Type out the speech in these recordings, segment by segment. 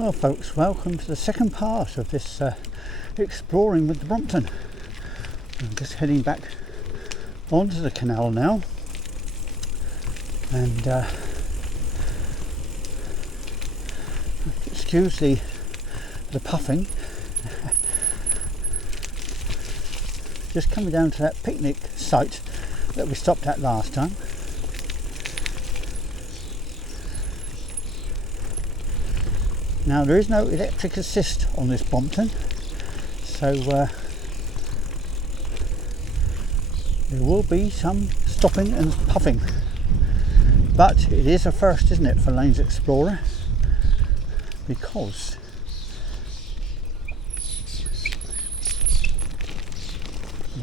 Well folks, welcome to the second part of this exploring with the Brompton. I'm just heading back onto the canal now, and excuse the puffing. Just coming down to that picnic site that we stopped at last time. Now there is no electric assist on this Brompton, so there will be some stopping and puffing, but it is a first, isn't it, for Lanes Explorer, because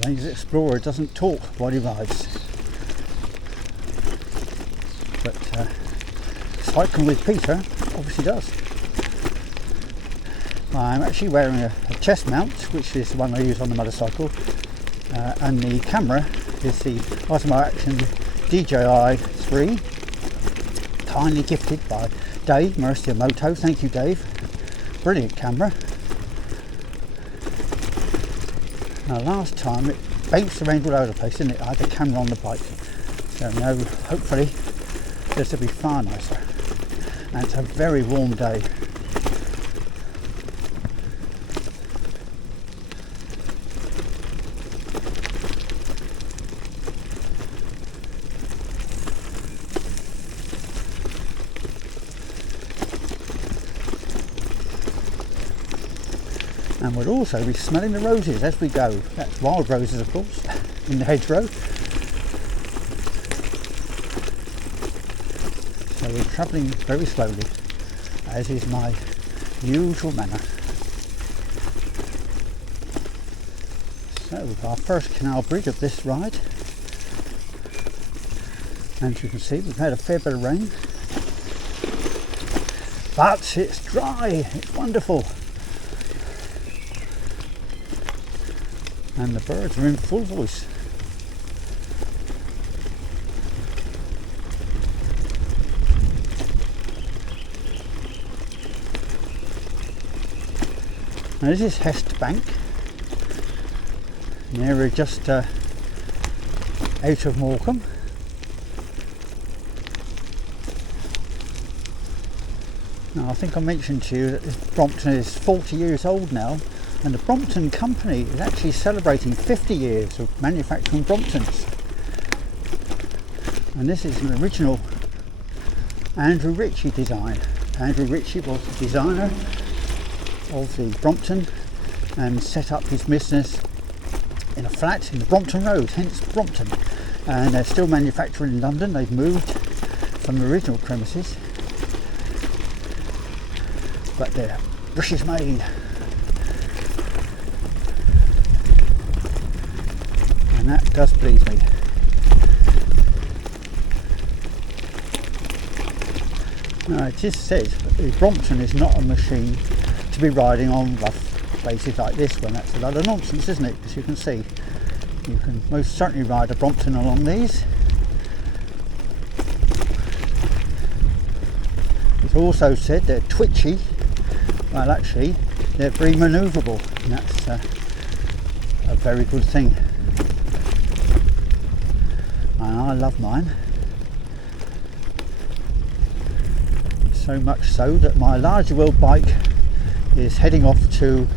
Lanes Explorer doesn't talk while he rides, but cycling with Peter obviously does. I'm actually wearing a chest mount, which is the one I use on the motorcycle, and the camera is the Osmo Action DJI 3, kindly gifted by Dave, Maristia Moto. Thank you, Dave. Brilliant camera. Now last time it bounced around all over the place, didn't it? I had the camera on the bike, so now hopefully this will be far nicer. And it's a very warm day. And we'll also be smelling the roses as we go. That's wild roses, of course, in the hedgerow. So we're travelling very slowly, as is my usual manner. So our first canal bridge of this ride. And as you can see, we've had a fair bit of rain, but it's dry, it's wonderful. And the birds are in full voice. Now this is Hest Bank, an area just out of Morecambe. Now I think I mentioned to you that this Brompton is 40 years old now. And the Brompton company is actually celebrating 50 years of manufacturing Bromptons. And this is an original Andrew Ritchie design. Andrew Ritchie was the designer of the Brompton and set up his business in a flat in the Brompton Road, hence Brompton. And they're still manufacturing in London. They've moved from the original premises, but they're British made. And that does please me. Now it is said that the Brompton is not a machine to be riding on rough places like this one. That's a lot of nonsense, isn't it? As you can see, you can most certainly ride a Brompton along these. It's also said they're twitchy. Well, actually they're very manoeuvrable, and that's a very good thing. And I love mine, so much so that my larger wheel bike is heading off to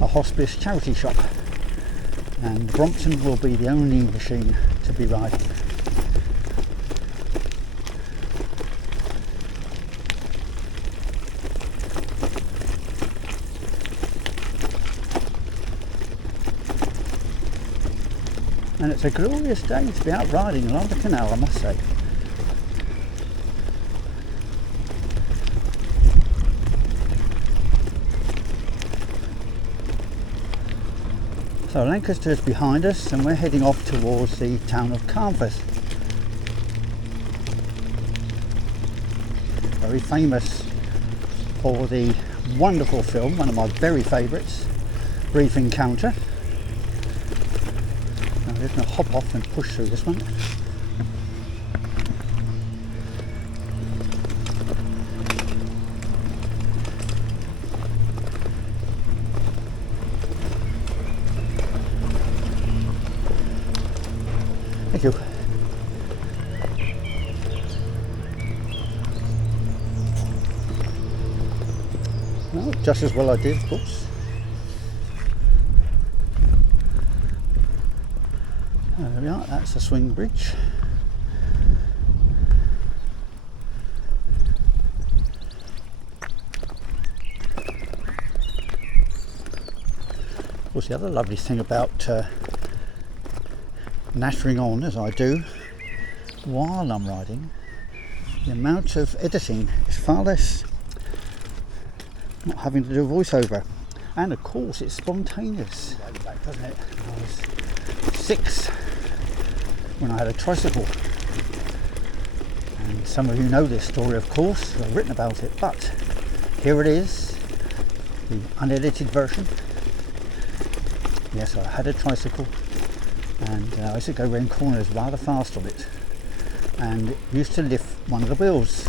a hospice charity shop, and the Brompton will be the only machine to be riding. And it's a glorious day to be out riding along the canal, I must say. So Lancaster is behind us, and we're heading off towards the town of Carnforth. Very famous for the wonderful film, one of my very favourites, Brief Encounter. Now we're just going to hop off and push through this one. Thank you. Well, just as well I did, of course. There we are, that's the swing bridge. Of course, the other lovely thing about nattering on as I do while I'm riding, the amount of editing is far less, not having to do a voiceover, and of course it's spontaneous. Back, doesn't it? I was 6 when I had a tricycle, and some of you know this story, of course. I've written about it, but here it is, the unedited version. Yes, I had a tricycle, and I used to go around corners rather fast on it, and it used to lift one of the wheels.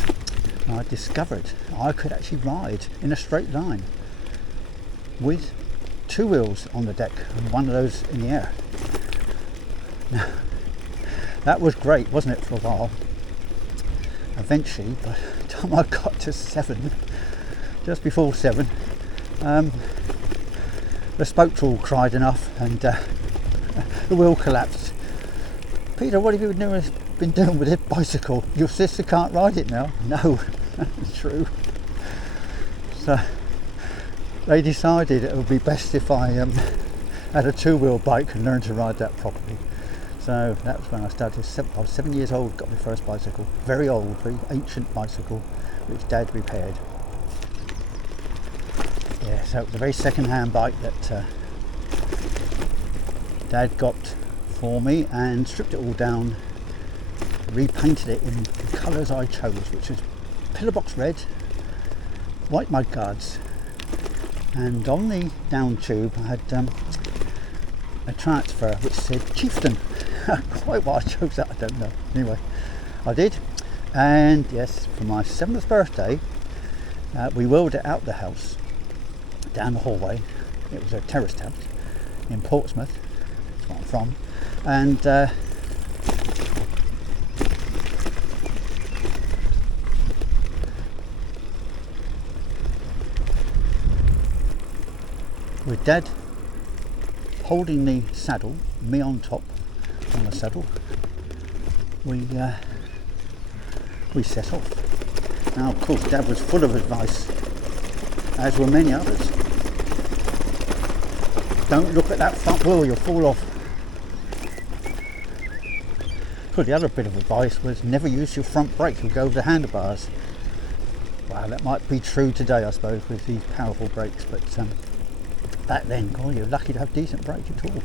And I discovered I could actually ride in a straight line with 2 wheels on the deck and one of those in the air. Now, that was great, wasn't it, for a while? Eventually, by the time I got to 7, just before 7, the spokes all cried enough, and the wheel collapsed. Peter, what have you been doing with this bicycle? Your sister can't ride it now. No, that's true. So they decided it would be best if I had a 2-wheel bike and learned to ride that properly. So that was when I started. I was 7 years old, got my first bicycle. Very old, very ancient bicycle, which Dad repaired. Yeah, so it was a very second-hand bike that Dad got for me and stripped it all down, repainted it in the colours I chose, which was pillowbox red, white mudguards, and on the down tube I had a transfer which said Chieftain. Quite why I chose that, I don't know. Anyway, I did, and yes, for my 7th birthday we wheeled it out the house, down the hallway. It was a terraced house in Portsmouth, that's where I'm from, and with Dad holding the saddle, me on top on the saddle, we set off. Now, of course, Dad was full of advice, as were many others. Don't look at that front wheel, you'll fall off. Well, the other bit of advice was never use your front brake, you'll go over the handlebars. Well, that might be true today, I suppose, with these powerful brakes, but back then, God, you're lucky to have decent brakes at all.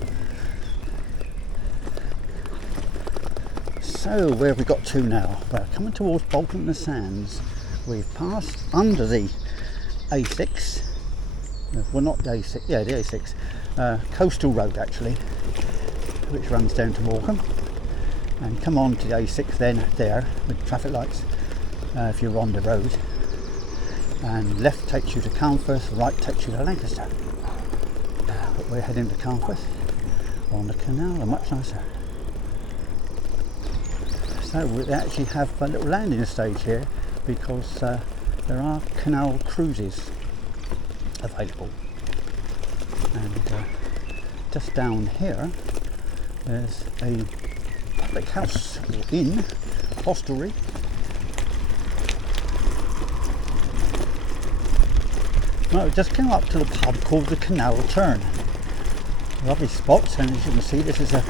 So, where have we got to now? Well, coming towards Brompton and the Sands, we've passed under the A6, well, not the A6, yeah, the A6, coastal road actually, which runs down to Morecambe, and come on to the A6 then there with traffic lights if you're on the road, and left takes you to Carnforth, right takes you to Lancaster. But we're heading to Carnforth on the canal, and much nicer. So we actually have a little landing stage here because there are canal cruises available, and just down here there's a public house or inn, hostelry. Well, we just came up to the pub called the Canal Turn. Lovely spot, and as you can see, this is a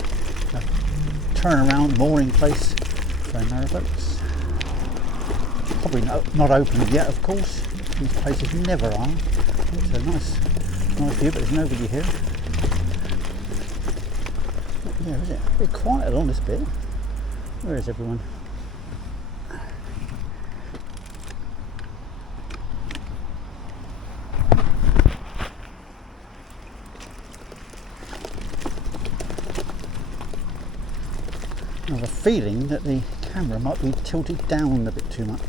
turnaround mooring place for narrowboats. Probably not open yet, of course. These places never are. It's a nice view, but there's nobody here. Yeah, is it? A bit quiet along this bit. Where is everyone? I have a feeling that the camera might be tilted down a bit too much,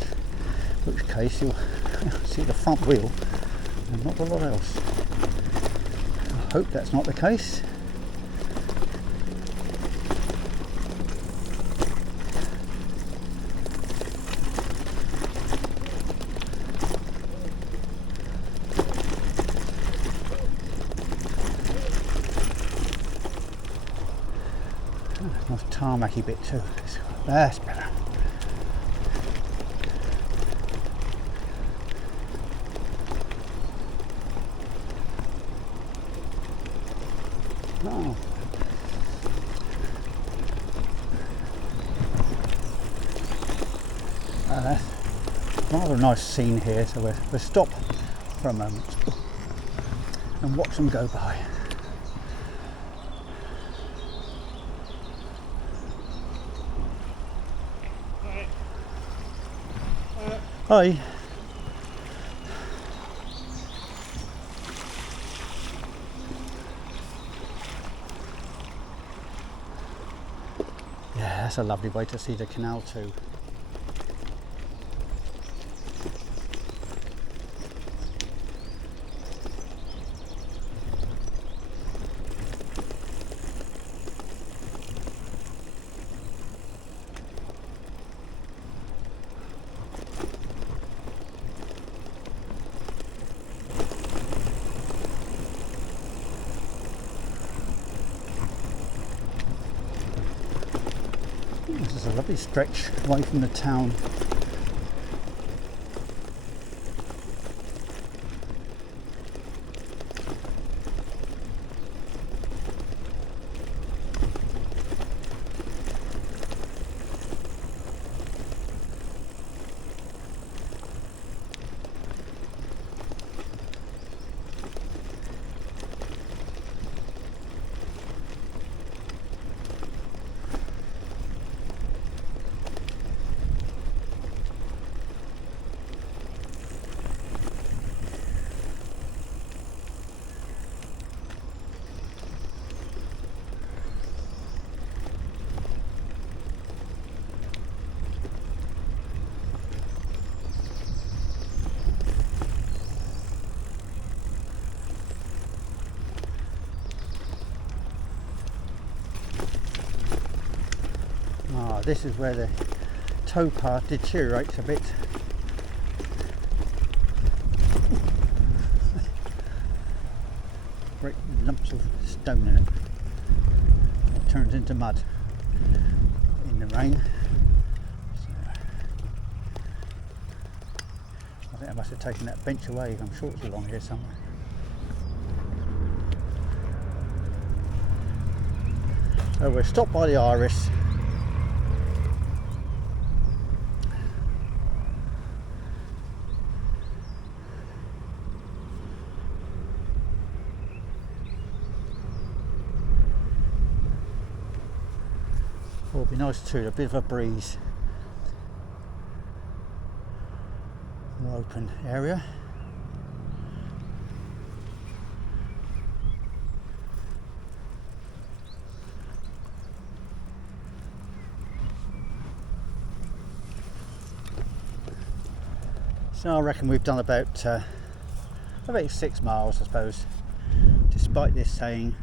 in which case you'll see the front wheel and not a lot else. I hope that's not the case. Nice tarmacy bit too. That's better. Oh. Rather nice scene here, so we'll stop for a moment and watch them go by. Hi. Yeah, that's a lovely way to see the canal too. This is a lovely stretch away from the town. This is where the towpath deteriorates a bit. Great lumps of stone in it. It turns into mud in the rain. So, I think I must have taken that bench away. I'm sure it's along here somewhere. So we're stopped by the iris. It'll be nice too, a bit of a breeze. More open area. So I reckon we've done about 6 miles, I suppose, despite this saying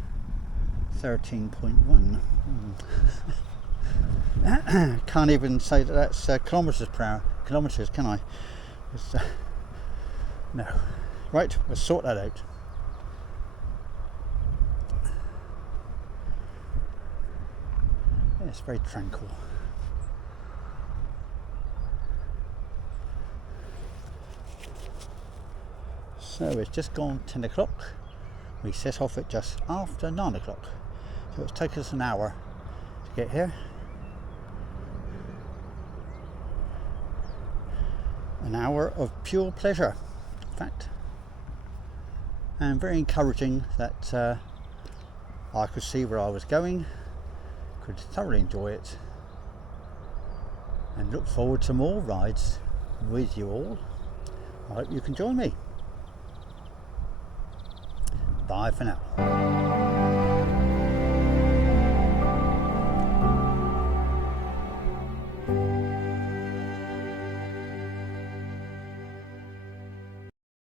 13.1. Can't even say that that's kilometres per hour. Kilometres, can I? No. Right, we'll sort that out. Yeah, it's very tranquil. So it's just gone 10 o'clock. We set off at just after 9 o'clock. So it's taken us an hour to get here. An hour of pure pleasure, in fact. And very encouraging that I could see where I was going, could thoroughly enjoy it, and look forward to more rides with you all. I hope you can join me. Bye for now.